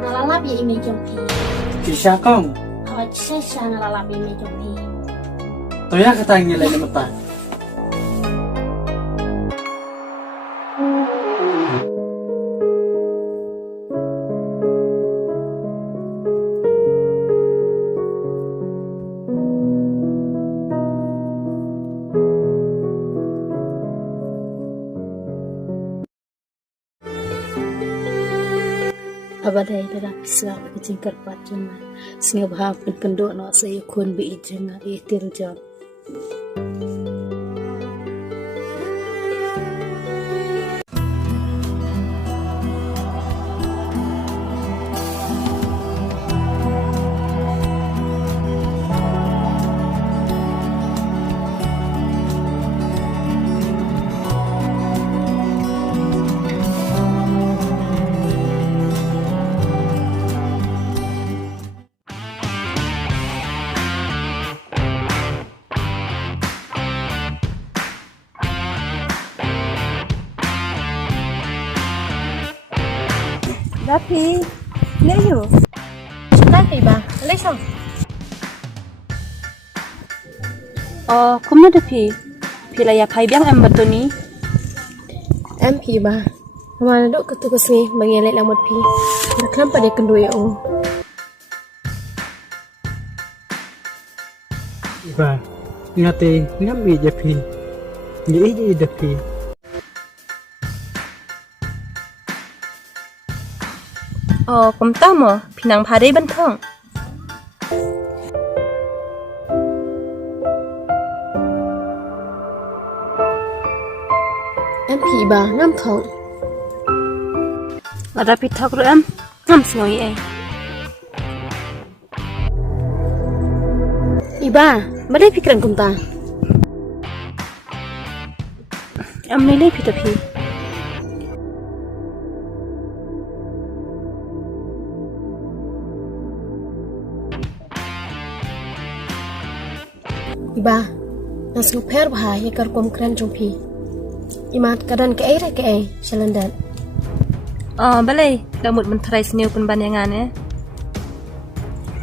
Nalalap ya imi jompi. Kisah kong, Kawat sesya nalalap ya imi jompi. toya katang nilai na mata. Abadai dalam pisah kecingkar pacungan. Singa bahap penduk no saya kun bi jenga itir jam. Dapi, Leo. Tapi bang, lesong. Oh, kamu Dapi. Pila ya pai biang em batuni. Em pi bang. Mana duk ketugas ni mengelak lambat pi. Kenapa dia kendua ya oh. Iba, ngate ngam i japi. Ni japi. Oh, kamu tahu mo, pinang padai bentong. Em pi bang, ngam thong. Ada pitak ru em, ngam sengoi eh. Iba, mana pikiran kumta? Em nilai pitapi. Iba, nas nguper bah ya kar kom keren jompi. Imat kadan ke ai, shalandan. Oh, balai, lamut menterai seniu pun banyangan eh.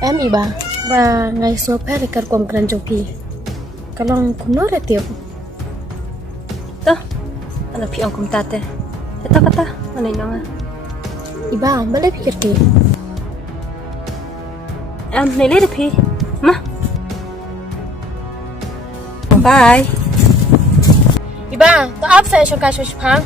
Em iba, ba ngai nguper kar kom keren jompi. Kalong kuno retiup. Tuh, ada piang kum tate. Kata, mana nonga. Iba, balai pikir ke? Em nilai Dapi. Mah. Bye. Iba, to ap saya shokai shoshpang.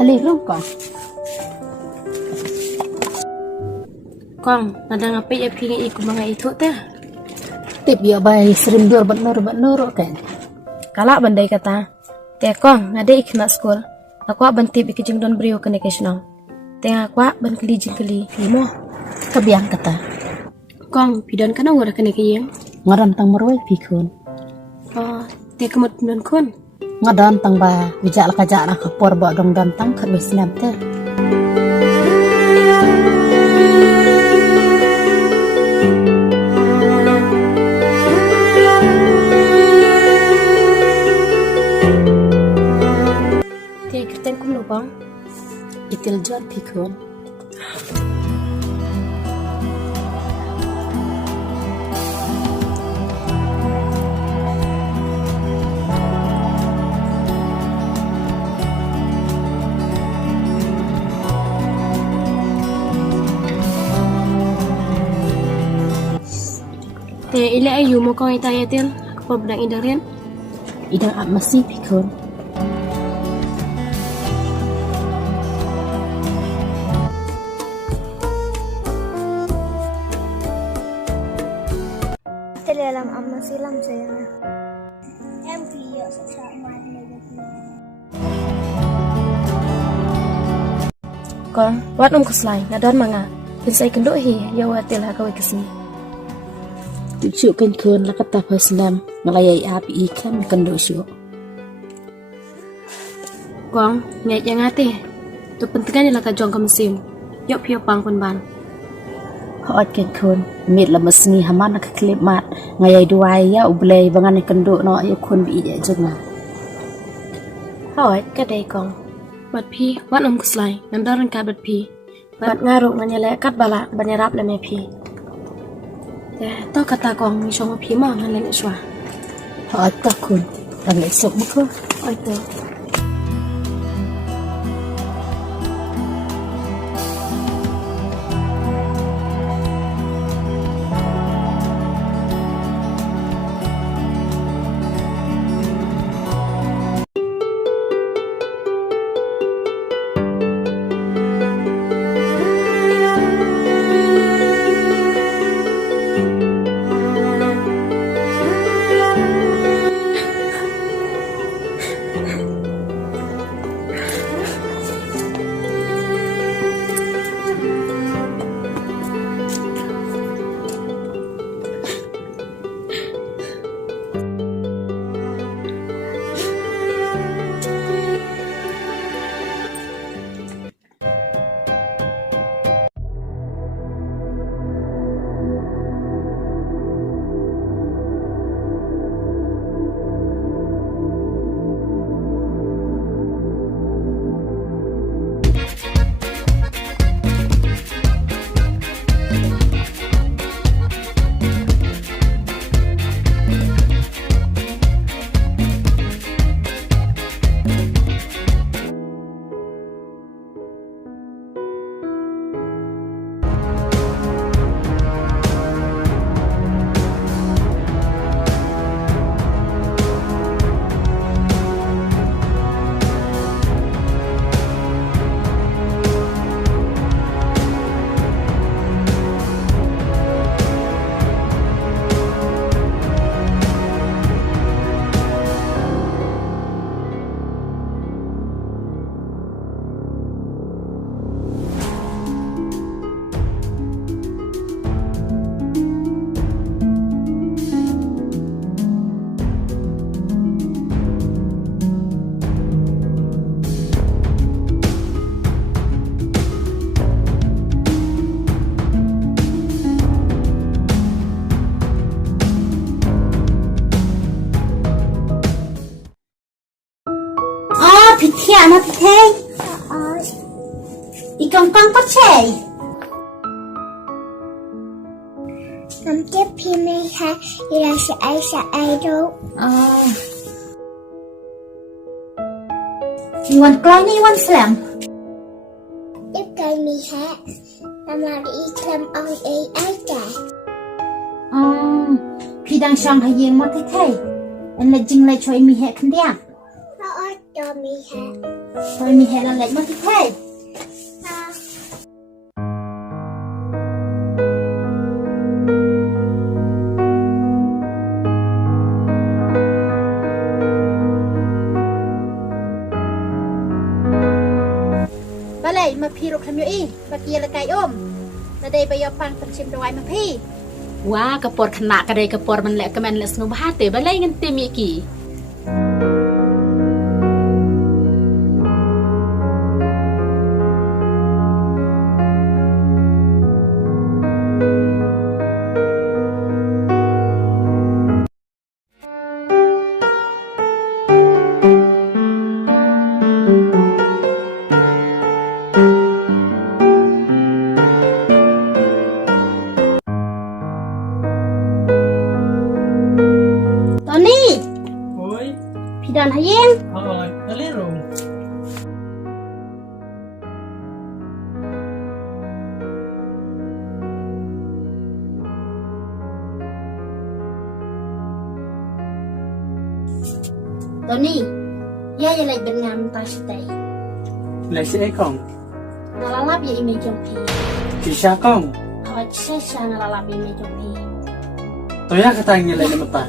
Ali long kong. Kong, ada ngapai ya pingin ikut mga itu teh? Tip ya bay serimdur batnur kan. Kalak bandai kata. Teh kong, ngade ikna school. Aku ban tip ikijing don brio kene kesno. Teh aku ban keli jingkeli. Imo kebiang kata. Kong, pidon kana ngora kene kiyeng. Ngaran tang meroi pikun. Oh, teh kemut pidon kun. Ngadan tang ba bijak la kajak na kapor ba dong dan tang khat bisnam te. Teh kerten kum lo bang. Itil jot pikun. te ile ayu mo kong itaya til ko bedang idaren idang at masih pikun. Dalam amma silam saya. Em thì sẽ sợ ngoài này được. Kong wat keslai ngadon manga pinsai kendo hi yawa til ha kawai kesini Tujuh kan kun la kata pasnam ngelayai api ikan kendo syuk. Kong ngai yang ate tu pentingan ni ka jong ka mesim yok pio pang pun ban Hot kan kun mit la masni haman nak klip mat ngayai duai ya ublei bangan kendo no ayo kun bi ya jenga. hoi ka dei kong bat pi wat keslai ngadon ka bat pi bat ngaruk nganyale kat bala banyarap le me pi to kata kong mi chong pi ma ngan le shwa Hot tak kun bangai sok muka. oi to Pitya na pitay. Ikang kang pachay. Nam tiếp phim này ha, thì là sẽ ai đâu. Iwan klay ni Iwan slam. Tiếp cây mi ha, làm là đi làm ông ấy ai cả. Pidang syang hayeng mo pitay. An lajing lay choy mi he kandiang. Nó ở cho mi ha. Choy mi he lan lay mo pitay. Balay mapirok kami i, bakia lakay Naday bayo pang pansim daway mapi. Wah, kapor kena kadai kapor man lek kemen les nu bahate balai ngan temi ki. Pidan hayeng. Kalero. ตัวนี้ย่าอะไรเป็นงามตาสเตย์ Lại sẽ còn นาลาลับยาอิเมจงพี Chỉ xa con เขาใช้ชานาลาลับยาอิเมจงพี Tôi nhắc cái tay như lại là một tay